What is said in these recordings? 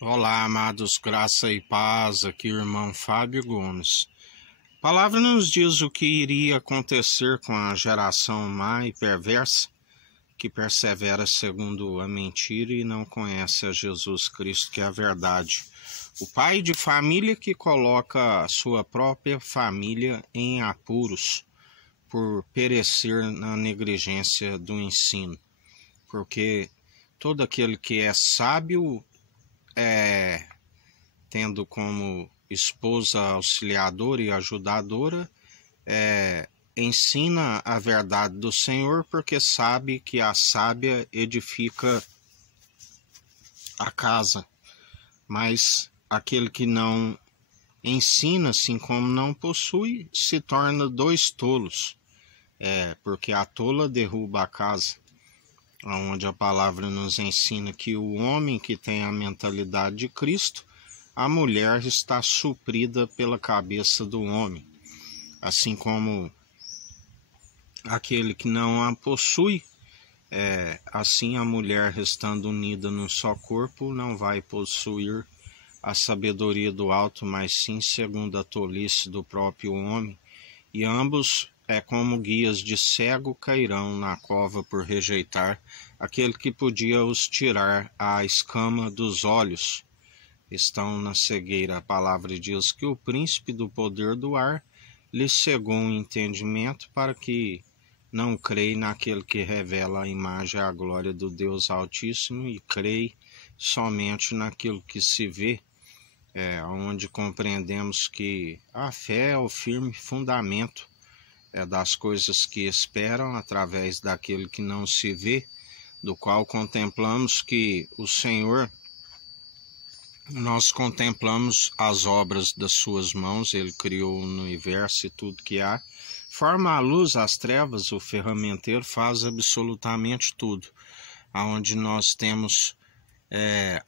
Olá, amados, graça e paz, aqui o irmão Fábio Gomes. A palavra nos diz o que iria acontecer com a geração má e perversa, que persevera segundo a mentira e não conhece a Jesus Cristo, que é a verdade. O pai de família que coloca a sua própria família em apuros por perecer na negligência do ensino, porque todo aquele que é sábio tendo como esposa auxiliadora e ajudadora, ensina a verdade do Senhor, porque sabe que a sábia edifica a casa. Mas aquele que não ensina, assim como não possui, se torna dois tolos, porque a tola derruba a casa. Onde a palavra nos ensina que o homem que tem a mentalidade de Cristo, a mulher está suprida pela cabeça do homem, assim como aquele que não a possui, assim a mulher restando unida num só corpo não vai possuir a sabedoria do alto, mas sim segundo a tolice do próprio homem, e ambos como guias de cego cairão na cova por rejeitar aquele que podia os tirar a escama dos olhos. Estão na cegueira. A palavra diz que o príncipe do poder do ar lhe cegou um entendimento para que não creia naquele que revela a imagem e a glória do Deus Altíssimo e creia somente naquilo que se vê, onde compreendemos que a fé é o firme fundamento das coisas que esperam através daquele que não se vê, do qual contemplamos que o Senhor, nós contemplamos as obras das suas mãos, ele criou o universo e tudo que há, forma a luz, as trevas, o ferramenteiro faz absolutamente tudo, aonde nós temos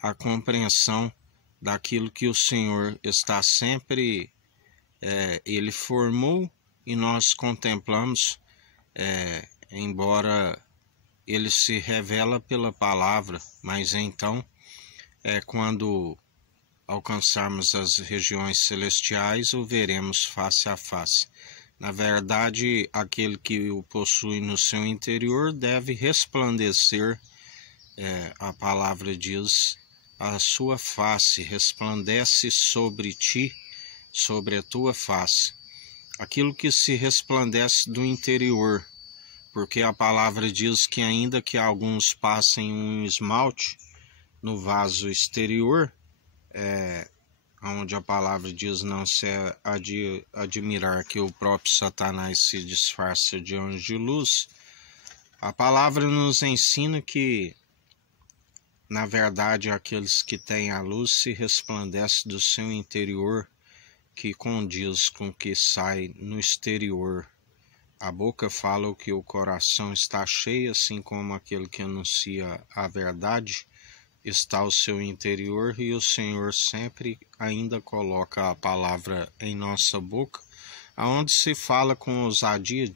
a compreensão daquilo que o Senhor está sempre, ele formou e nós contemplamos, embora ele se revela pela palavra, mas então, quando alcançarmos as regiões celestiais, o veremos face a face. Na verdade, aquele que o possui no seu interior deve resplandecer, a palavra diz, a sua face resplandece sobre ti, sobre a tua face. Aquilo que se resplandece do interior, porque a palavra diz que ainda que alguns passem um esmalte no vaso exterior, onde a palavra diz não se admirar que o próprio Satanás se disfarça de anjo de luz, a palavra nos ensina que, na verdade, aqueles que têm a luz se resplandece do seu interior, que condiz com o que sai no exterior. A boca fala o que o coração está cheio, assim como aquele que anuncia a verdade está o seu interior, e o Senhor sempre ainda coloca a palavra em nossa boca, aonde se fala com ousadia,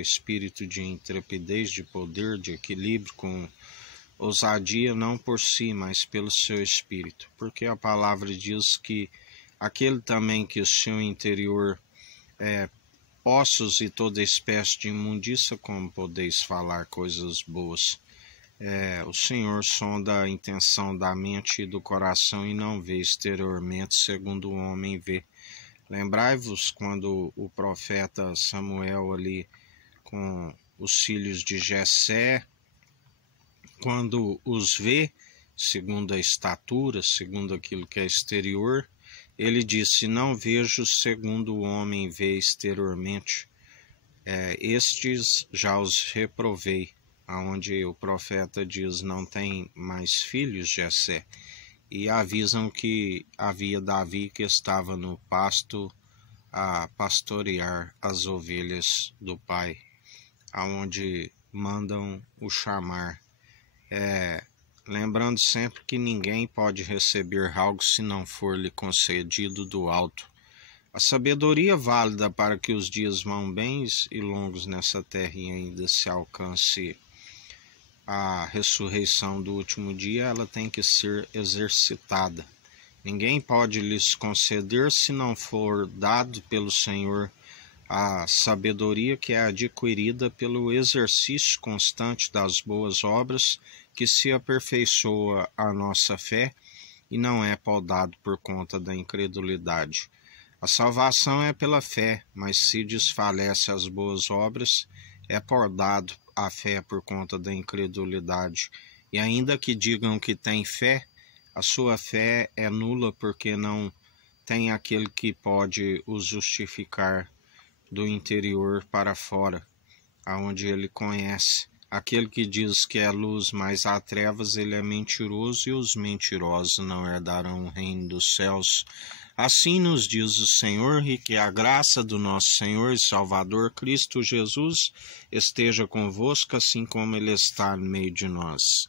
espírito de intrepidez, de poder, de equilíbrio, com ousadia não por si, mas pelo seu espírito, porque a palavra diz que aquele também que o seu interior ossos e toda espécie de imundícia, como podeis falar coisas boas. O Senhor sonda a intenção da mente e do coração e não vê exteriormente segundo o homem vê. Lembrai-vos quando o profeta Samuel ali com os filhos de Jessé, quando os vê segundo a estatura, segundo aquilo que é exterior, ele disse, não vejo segundo o homem vê exteriormente, estes já os reprovei, aonde o profeta diz, não tem mais filhos, Jessé, e avisam que havia Davi que estava no pasto a pastorear as ovelhas do pai, aonde mandam o chamar, lembrando sempre que ninguém pode receber algo se não for lhe concedido do alto. A sabedoria válida para que os dias vão bens e longos nessa terra e ainda se alcance a ressurreição do último dia, ela tem que ser exercitada. Ninguém pode lhes conceder se não for dado pelo Senhor a sabedoria que é adquirida pelo exercício constante das boas obras, que se aperfeiçoa a nossa fé e não é podado por conta da incredulidade. A salvação é pela fé, mas se desfalece as boas obras, é podado a fé por conta da incredulidade. E ainda que digam que tem fé, a sua fé é nula porque não tem aquele que pode o justificar do interior para fora, aonde ele conhece. Aquele que diz que é luz, mas há trevas, ele é mentiroso, e os mentirosos não herdarão o reino dos céus. Assim nos diz o Senhor, e que a graça do nosso Senhor e Salvador Cristo Jesus esteja convosco, assim como Ele está no meio de nós.